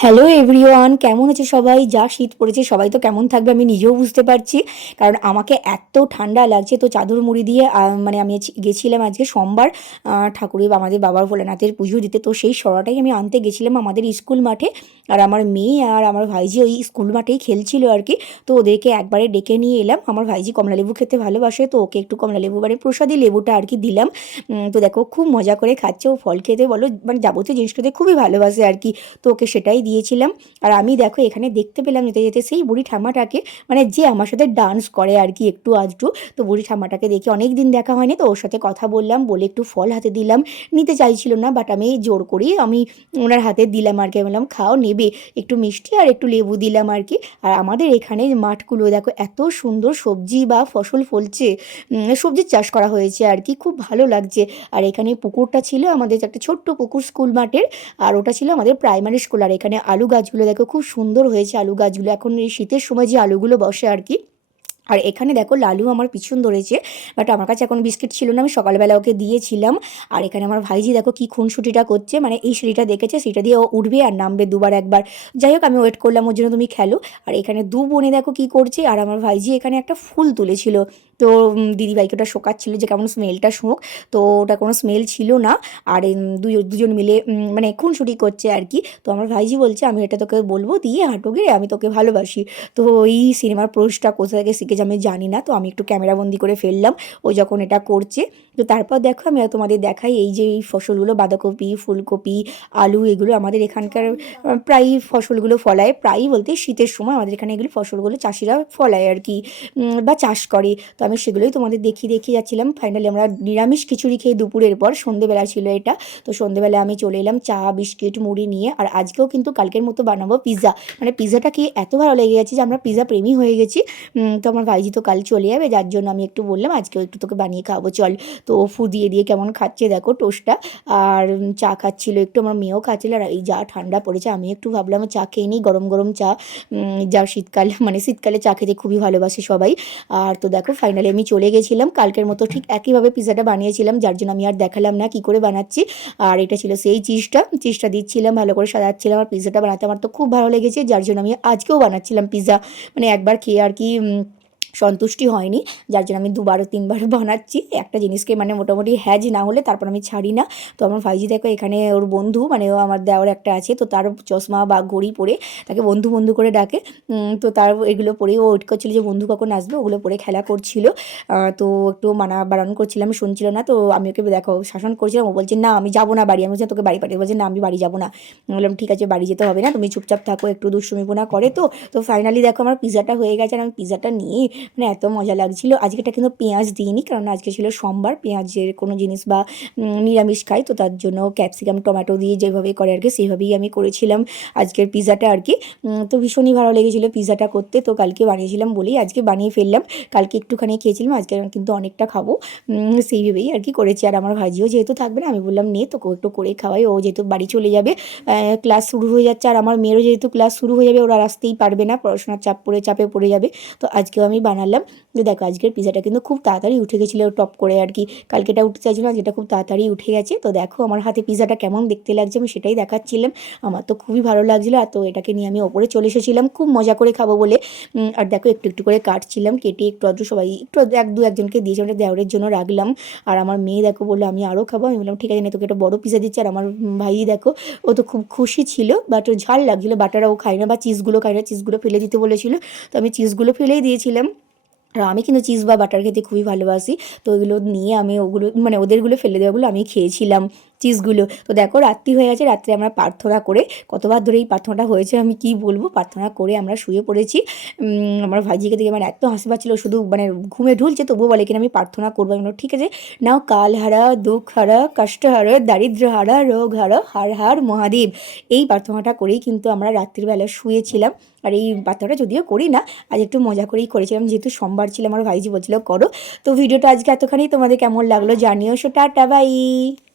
Hello everyone কেমন আছে সবাই? যা শীত পড়েছে, সবাই তো কেমন থাকবে আমি নিজেও বুঝতে পারছি। কারণ আমাকে এত ঠান্ডা লাগছে তো চাদর মুড়ি দিয়ে মানে আমি গেছিলাম আজকে সোমবার ঠাকুরের আমাদের বাবার ভোলেনাথের পুজো দিতে। তো সেই সরাটাই আমি আনতে গেছিলাম আমাদের স্কুল মাঠে। আর আমার মেয়ে আর আমার ভাইজি ওই স্কুল মাঠেই খেলছিল আর কি। তো ওদেরকে একবারে ডেকে নিয়ে এলাম। আমার ভাইজি কমলা লেবু খেতে ভালোবাসে, তো ওকে একটু কমলা লেবু মানে প্রসাদী লেবুটা আর কি দিলাম। তো দেখো, খুব মজা করে খাচ্ছে। ও ফল খেতে বলো মানে যাবতীয় জিনিসটাতে খুবই ভালোবাসে আর কি। তো ওকে সেটাই দিয়েছিলাম। আর আমি দেখো এখানে দেখতে পেলাম যেতে যেতে সেই বুড়ি ঠাম্মাটাকে মানে যে আমার সাথে ডান্স করে আর কি একটু আধটু। তো বুড়ি ঠাম্মাটাকে দেখে অনেক দিন দেখা হয়নি তো ওর সাথে কথা বললাম, বলে একটু ফল হাতে দিলাম। নিতে চাইছিল না বাট আমি জোর করি আমি ওনার হাতে দিলাম আর কি। বললাম, খাও, নেবে। একটু মিষ্টি আর একটু লেবু দিলাম আর কি। আর আমাদের এখানে মাঠগুলো দেখো এত সুন্দর সবজি বা ফসল ফলছে। সবজির চাষ করা হয়েছে আর কি। খুব ভালো লাগছে। আর এখানে পুকুরটা ছিল আমাদের একটা ছোট্ট পুকুর স্কুল মাঠের। আর ওটা ছিল আমাদের প্রাইমারি স্কুল আর এখানে আলু গাছগুলো, দেখো খুব সুন্দর হয়েছে আলু গাছগুলো। এখন এই শীতের সময় যে আলুগুলো বসে আর কি। আর এখানে দেখো লালু আমার পিছন ধরেছে বাট আমার কাছে এখন বিস্কিট ছিল না, আমি সকালবেলা ওকে দিয়েছিলাম। আর এখানে আমার ভাইজি দেখো কি খুনসুটিটা করছে মানে এই সিঁড়িটা দেখেছে সেটা দিয়ে ও উঠবে আর নামবে দুবার একবার। যাই হোক, আমি ওয়েট করলাম, ওর জন্য তুমি খেলো। আর এখানে দু বোনে দেখো কি করছে, আর আমার ভাইজি এখানে একটা ফুল তুলেছিল। তো দিদিভাইকে ওটা শোকাচ্ছিল যে কেমন স্মেলটা শোক। তো ওটা কোনো স্মেল ছিল না। আর দুজন মিলে মানে খুনসুটি করছে আর কি। তো আমার ভাইজি বলছে আমি এটা তোকে বলব দিয়ে হাঁটুকে আমি তোকে ভালোবাসি। তো এই সিনেমার পোস্টটা কোথা থেকে শিখেছে আমি জানি না। তো আমি একটু ক্যামেরাবন্দি করে ফেললাম। ও যখন এটা করছে তো তারপর দেখো আমি তোমাদের দেখাই এই যে এই ফসলগুলো বাঁধাকপি ফুলকপি আলু এগুলো আমাদের এখানকার আহ, প্রায়ই ফসলগুলো ফলায়। প্রায়ই বলতে শীতের সময় আমাদের এখানে এগুলো ফসলগুলো চাষিরা ফলায় আর কি বা চাষ করে। তো আমি সেগুলোই তোমাদের দেখিয়ে দেখিয়ে যাচ্ছিলাম। ফাইনালি আমরা নিরামিষ খিচুড়ি খেয়ে দুপুরের পর সন্ধেবেলা ছিল এটা। তো সন্ধেবেলা আমি চলে এলাম চা, বিস্কিট, মুড়ি নিয়ে। আর আজকেও কিন্তু কালকের মতো বানাবো পিৎজা মানে পিৎজাটা খেয়ে এত ভালো লেগে গেছে যে আমরা পিৎজা প্রেমী হয়ে গেছি। তো আমার ভাইজি তো কাল চলে যাবে, যার জন্য আমি একটু বললাম, আজকেও একটু তোকে বানিয়ে খাব চল। তো ফু দিয়ে দিয়ে কেমন খাচ্ছে দেখো টোস্টটা আর চা খাচ্ছিল একটু, আমার মেয়েও খাচ্ছিল। আর এই যা ঠান্ডা পড়েছে আমি একটু ভাবলাম চা খেয়ে নিই, গরম গরম চা। যা শীতকাল মানে শীতকালে চা খেতে খুবই ভালোবাসে সবাই। আর তো দেখো ফাইনালি আমি চলে গেছিলাম। কালকের মতো ঠিক একইভাবে পিৎজাটা বানিয়েছিলাম, যার জন্য আমি আর দেখালাম না কি করে বানাচ্ছি। আর এটা ছিল সেই চিজটা চিজটা দিচ্ছিলাম, ভালো করে সাজাচ্ছিলাম, আর পিৎজাটা বানাতে আমার তো খুব ভালো লেগেছে, যার জন্য আমি আজকেও বানাচ্ছিলাম পিৎজা মানে একবার খেয়ে আর কি সন্তুষ্টি হয়নি, যার জন্য আমি দুবার তিনবার বানাচ্ছি। একটা জিনিসকে মানে মোটামুটি হ্যাজ না হলে তারপর আমি ছাড়ি না। তো আমার ভাইজি দেখো, এখানে ওর বন্ধু মানে ও আমার দেওয়ার একটা আছে, তো তার চশমা বা ঘড়ি পরে তাকে বন্ধু বন্ধু করে ডাকে। তো তার এগুলো পরে ও ওয়েট করছিল যে বন্ধু কখন আসবে, ওগুলো পরে খেলা করছিল। তো একটু মানা বারণ করছিলাম, শুনছিল না, তো আমি ওকে দেখো, শাসন করছিলাম, ও বলছে, না, আমি যাব না বাড়ি। আমি বলছি তোকে বাড়ি পাঠিয়ে বলছে, না, আমি বাড়ি যাব না। বললাম, ঠিক আছে, বাড়ি যেতে হবে না, তুমি চুপচাপ থাকো, একটু দুষ্টুমিপনা করে তো। তো ফাইনালি দেখো, আমার পিৎজাটা হয়ে গেছে, আর আমি পিৎজাটা নিয়ে মানে এত মজা লাগছিল। আজকে এটা কিন্তু পেঁয়াজ দিইনি কারণ আজকে ছিল সোমবার। পেঁয়াজের কোনো জিনিস বা নিরামিষ খাই তো তার জন্য ক্যাপসিকাম টমেটো দিয়ে যেভাবে করে আর কি সেভাবেই আমি করেছিলাম আজকের পিৎজাটা আর কি। তো ভীষণই ভালো লেগেছিলো পিৎজাটা করতে তো কালকে বানিয়েছিলাম বলেই আজকে বানিয়ে ফেললাম। কালকে একটুখানি খেয়েছিলাম আজকে কিন্তু অনেকটা খাব। উম, সেইভাবেই আর কি করেছি। আর আমার ভাজিও যেহেতু থাকবে না আমি বললাম নে তো একটু করে খাওয়াই। ও যেহেতু বাড়ি চলে যাবে ক্লাস শুরু হয়ে যাচ্ছে। আর আমার মেয়েরও যেহেতু ক্লাস শুরু হয়ে যাবে ওরা আসতেই পারবে না পড়াশোনার চাপ পড়ে চাপে পড়ে যাবে। তো আজকেও আমি বানালাম। যে দেখো, আজকের পিজাটা কিন্তু খুব তাড়াতাড়ি উঠে গেছিল, টপ করে আর কি। কালকেটা উঠতে চাইছিল না যেটা খুব তাড়াতাড়ি উঠে গেছে। তো দেখো, আমার হাতে পিজাটা কেমন দেখতে লাগছে, আমি সেটাই দেখাচ্ছিলাম। আমার তো খুবই ভালো লাগছিল, আর তো এটাকে নিয়ে আমি ওপরে চলে এসেছিলাম। খুব মজা করে খাব বলে। আর দেখো, একটু একটু করে কাটছিলাম, কেটে একটু আধটু সবাই, একটু এক, দু একজনকে দিয়েছি ওটা দেওয়ারের জন্য রাখলাম। আর আমার মেয়ে দেখো বলল, আমি আরও খাব? আমি বললাম, ঠিক আছে, না, তোকে একটা বড় পিজা দিচ্ছি। আর আমার ভাই দেখো, ও তো খুব খুশি ছিল বাট ঝাল লাগছিল। বাটারা ও খায় না, বা চিজগুলো খায় না চিজগুলো ফেলে দিতে বলেছিল। তো আমি চিজগুলো ফেলেই দিয়েছিলাম। আর আমি কিন্তু চিজ বা বাটার খেতে খুবই ভালোবাসি। তো ওইগুলো নিয়ে আমি ওগুলো মানে ওদেরগুলো ফেলে দেওয়াগুলো আমি খেয়েছিলাম চিজগুলো। তো দেখো রাত্রি হয়ে গেছে, রাত্রে আমরা প্রার্থনা করে, কতবার ধরে এই প্রার্থনাটা হয়েছে আমি কি বলব? প্রার্থনা করে আমরা শুয়ে পড়েছি। আমার ভাইজিকে দেখে মানে এত হাসি পাচ্ছিল, শুধু মানে ঘুমে ঢুলছে তবুও বলে, কিনা আমি প্রার্থনা করব। আমি ঠিক আছে, নাও কাল হারা, দুঃখ হারা, কষ্ট হারা, দারিদ্র হারা, রোগ হারা, হার হার মহাদেব। এই প্রার্থনাটা করেই কিন্তু আমরা রাত্রিবেলা শুয়েছিলাম। আর এই বার্তাটা যদিও করি না, আজ একটু মজা করেই করেছিলাম, যেহেতু সোমবার ছিল, আমার ভাইজি বলছিল, করো। তো ভিডিওটা আজকে এতখানি, তোমাদের কেমন লাগল জানিও, সো টাটা, বাই।